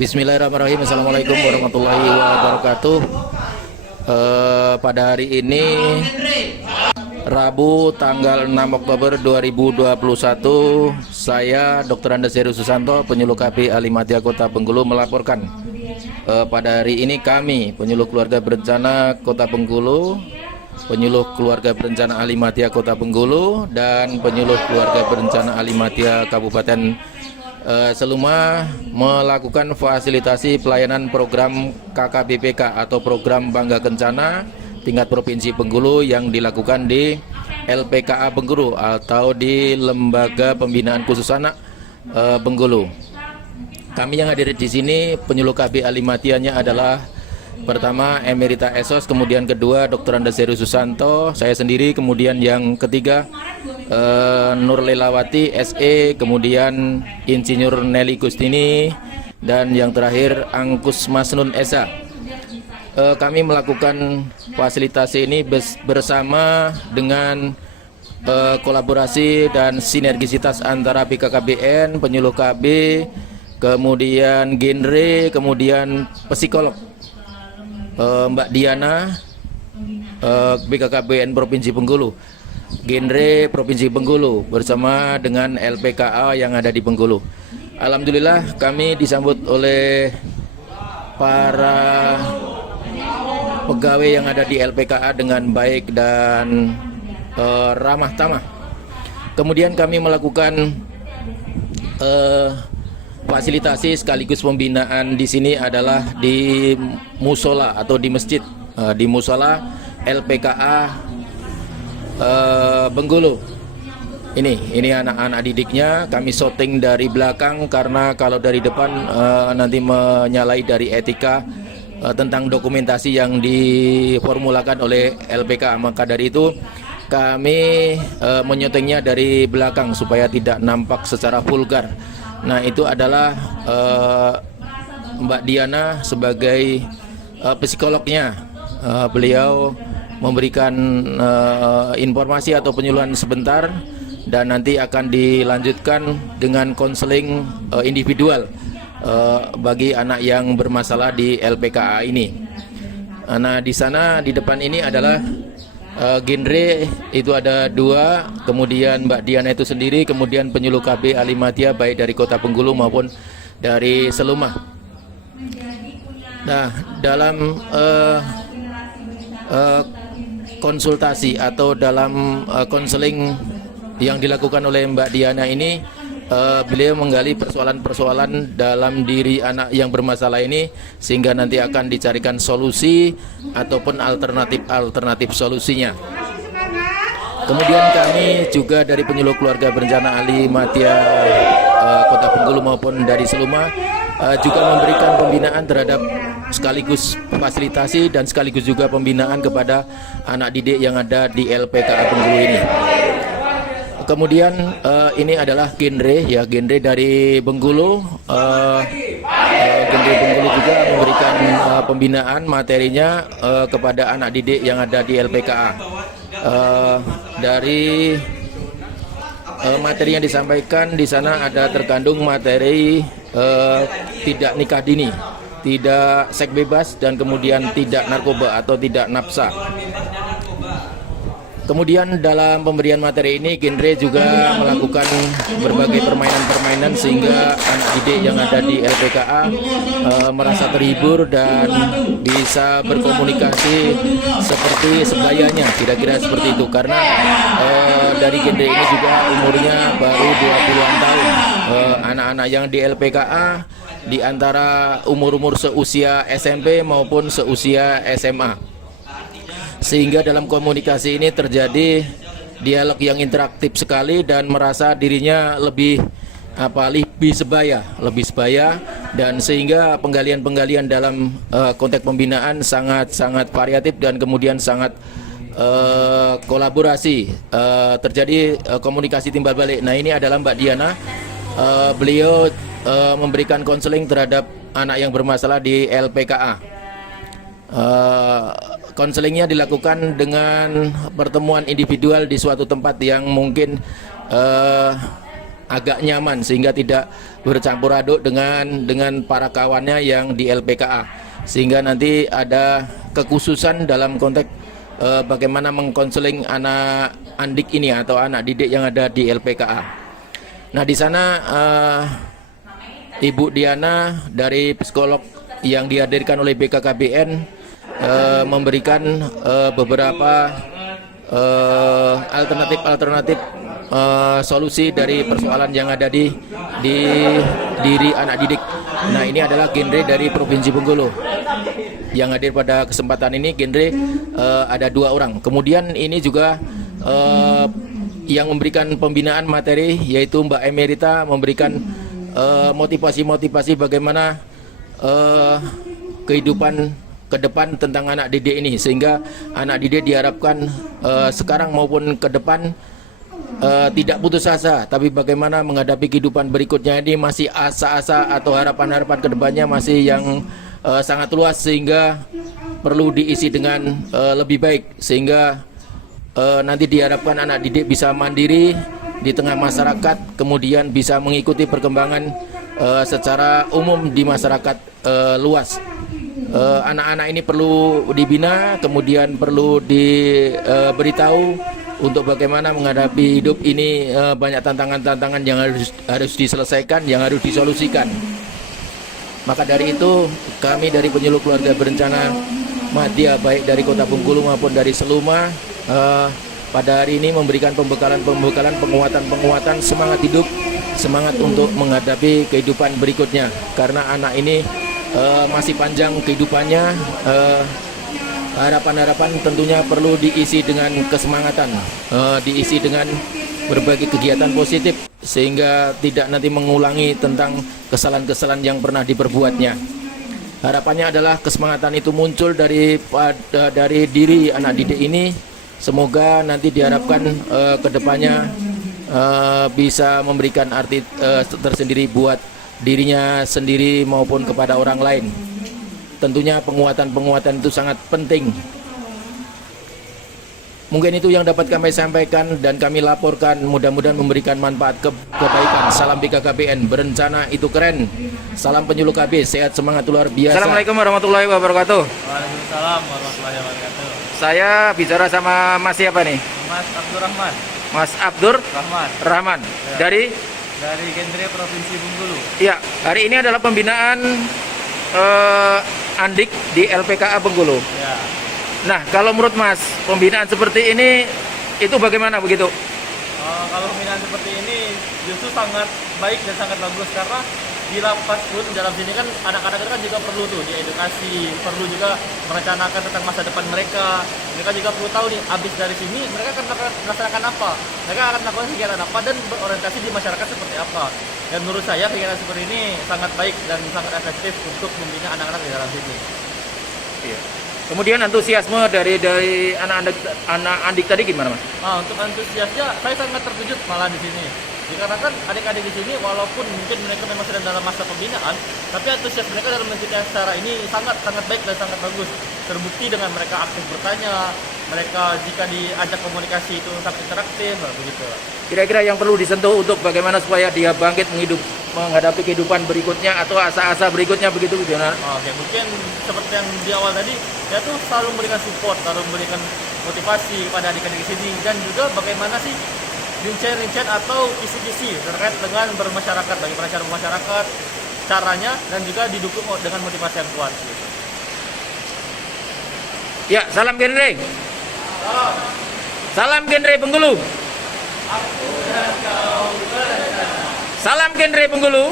Bismillahirrahmanirrahim. Assalamualaikum warahmatullahi wabarakatuh. Pada hari ini Rabu tanggal 6 Oktober 2021, saya Dr. Andes Heru Susanto, penyuluh KP Alimatia Kota Bengkulu melaporkan. Pada hari ini kami, penyuluh keluarga berencana Kota Bengkulu, penyuluh keluarga berencana Alimatia Kota Bengkulu, dan penyuluh keluarga berencana Alimatia Kabupaten Seluma melakukan fasilitasi pelayanan program KKBPK atau program Bangga Kencana tingkat Provinsi Bengkulu yang dilakukan di LPKA Bengkulu atau di Lembaga Pembinaan Khusus Anak Bengkulu. Kami yang hadir di sini penyuluh KB Alimatianya adalah pertama Emerita Esos, kemudian kedua Dr. Andes Heru Susanto, saya sendiri, kemudian yang ketiga Nur Lelawati SE, kemudian Insinyur Nelly Gustini, dan yang terakhir Angkus Masnun Esa. Kami melakukan fasilitasi ini bersama dengan kolaborasi dan sinergisitas antara BKKBN, penyuluh KB, kemudian genre, kemudian psikolog Mbak Diana, BKKBN Provinsi Bengkulu, genre Provinsi Bengkulu bersama dengan LPKA yang ada di Bengkulu. Alhamdulillah kami disambut oleh para pegawai yang ada di LPKA dengan baik dan ramah tamah. Kemudian kami melakukan fasilitasi sekaligus pembinaan di sini adalah di musola atau di masjid, di musola LPKA Bengkulu. Ini anak-anak didiknya, kami syuting dari belakang karena kalau dari depan nanti menyalahi dari etika tentang dokumentasi yang diformulakan oleh LPK. Maka dari itu kami menyutingnya dari belakang supaya tidak nampak secara vulgar. Nah, itu adalah Mbak Diana sebagai psikolognya. Beliau memberikan informasi atau penyuluhan sebentar dan nanti akan dilanjutkan dengan konseling individual bagi anak yang bermasalah di LPKA ini. Nah, di sana di depan ini adalah genre, itu ada dua, kemudian Mbak Diana itu sendiri, kemudian penyuluh KB Alimatia baik dari Kota Bengkulu maupun dari Seluma. Nah, dalam konsultasi atau dalam konseling yang dilakukan oleh Mbak Diana ini, beliau menggali persoalan-persoalan dalam diri anak yang bermasalah ini sehingga nanti akan dicarikan solusi ataupun alternatif solusinya. Kemudian kami juga dari penyuluh keluarga berencana Alimatia Kota Bengkulu maupun dari Seluma juga memberikan pembinaan terhadap sekaligus fasilitasi dan sekaligus juga pembinaan kepada anak didik yang ada di LPKA Bengkulu ini. Kemudian ini adalah genre, ya, genre dari Bengkulu. Genre Bengkulu juga memberikan pembinaan materinya kepada anak didik yang ada di LPKA. Dari materi yang disampaikan di sana ada terkandung materi tidak nikah dini, tidak seks bebas, dan kemudian tidak narkoba atau tidak nafsa. Kemudian dalam pemberian materi ini genre juga melakukan berbagai permainan-permainan sehingga anak didik yang ada di LPKA merasa terhibur dan bisa berkomunikasi seperti sebayanya, kira-kira seperti itu. Karena dari genre ini juga umurnya baru 20-an tahun. Anak-anak yang di LPKA di antara umur-umur seusia SMP maupun seusia SMA. Sehingga dalam komunikasi ini terjadi dialog yang interaktif sekali dan merasa dirinya lebih sebaya, dan sehingga penggalian-penggalian dalam konteks pembinaan sangat variatif dan kemudian sangat kolaborasi, terjadi komunikasi timbal balik. Nah, ini adalah Mbak Diana, beliau memberikan konseling terhadap anak yang bermasalah di LPKA. Konselingnya dilakukan dengan pertemuan individual di suatu tempat yang mungkin agak nyaman sehingga tidak bercampur aduk dengan para kawannya yang di LPKA, sehingga nanti ada kekhususan dalam konteks bagaimana mengkonseling anak andik ini atau anak didik yang ada di LPKA. Nah, di sana Ibu Diana dari psikolog yang dihadirkan oleh BKKBN memberikan beberapa alternatif solusi dari persoalan yang ada di diri anak didik. Nah, ini adalah genre dari Provinsi Bengkulu. Yang hadir pada kesempatan ini genre ada 2 orang. Kemudian ini juga yang memberikan pembinaan materi yaitu Mbak Emerita memberikan motivasi-motivasi bagaimana kehidupan ke depan tentang anak didik ini, sehingga anak didik diharapkan sekarang maupun ke depan tidak putus asa, tapi bagaimana menghadapi kehidupan berikutnya ini masih asa-asa atau harapan-harapan ke depannya masih yang sangat luas, sehingga perlu diisi dengan lebih baik, sehingga nanti diharapkan anak didik bisa mandiri di tengah masyarakat, kemudian bisa mengikuti perkembangan secara umum di masyarakat luas. Anak-anak ini perlu dibina, kemudian perlu diberitahu untuk bagaimana menghadapi hidup ini. Banyak tantangan-tantangan yang harus diselesaikan, yang harus disolusikan. Maka dari itu kami dari Penyuluh Keluarga Berencana Madya, baik dari Kota Bengkulu maupun dari Seluma, pada hari ini memberikan pembekalan, penguatan semangat hidup, semangat untuk menghadapi kehidupan berikutnya. Karena anak ini masih panjang kehidupannya, harapan-harapan tentunya perlu diisi dengan kesemangatan, diisi dengan berbagai kegiatan positif, sehingga tidak nanti mengulangi tentang kesalahan-kesalahan yang pernah diperbuatnya. Harapannya adalah kesemangatan itu muncul dari diri anak didik ini. Semoga nanti diharapkan kedepannya bisa memberikan arti tersendiri buat dirinya sendiri maupun kepada orang lain. Tentunya penguatan itu sangat penting. Mungkin itu yang dapat kami sampaikan dan kami laporkan, mudah-mudahan memberikan manfaat kebaikan. Salam BKKBN, berencana itu keren. Salam Penyuluh KB, sehat semangat luar biasa. Assalamualaikum warahmatullahi wabarakatuh. Waalaikumsalam warahmatullahi wabarakatuh. Saya bicara sama Mas siapa nih? Mas Abdurrahman. Mas Abdur Rahman. Ya. Dari genre Provinsi Bengkulu. Ya, hari ini adalah pembinaan Andik di LPKA Bengkulu. Ya. Nah, kalau menurut Mas, pembinaan seperti ini itu bagaimana begitu? Kalau pembinaan seperti ini justru sangat baik dan sangat bagus, karena di lapas pun dalam sini kan anak-anak itu kan juga perlu tuh diedukasi, perlu juga merencanakan tentang masa depan mereka. Mereka juga perlu tahu nih, habis dari sini mereka akan melaksanakan apa, mereka akan melakukan kegiatan apa dan berorientasi di masyarakat seperti apa. Dan menurut saya kegiatan seperti ini sangat baik dan sangat efektif untuk membina anak-anak di dalam sini. Iya. Kemudian antusiasme dari anak Andik tadi gimana, Mas? Untuk antusiasnya saya sangat terkejut malah di sini. Dikarenakan adik-adik di sini walaupun mungkin mereka memang sedang dalam masa pembinaan, tapi antusias mereka dalam menjaga acara ini sangat baik dan sangat bagus. Terbukti dengan mereka aktif bertanya, mereka jika diajak komunikasi itu tetap interaktif, begitu. Kira-kira yang perlu disentuh untuk bagaimana supaya dia bangkit menghadapi kehidupan berikutnya atau asa-asa berikutnya begitu, Jonan? Oke, mungkin seperti yang di awal tadi, dia tuh selalu memberikan support, selalu memberikan motivasi kepada adik-adik di sini, dan juga bagaimana sih rincian-rincian atau kisi-kisi terkait dengan bermasyarakat, bagaimana cara bermasyarakat, caranya, dan juga didukung dengan motivasi yang kuat. Gitu. Ya, salam genre. Salam genre Bengkulu. Salam genre Bengkulu.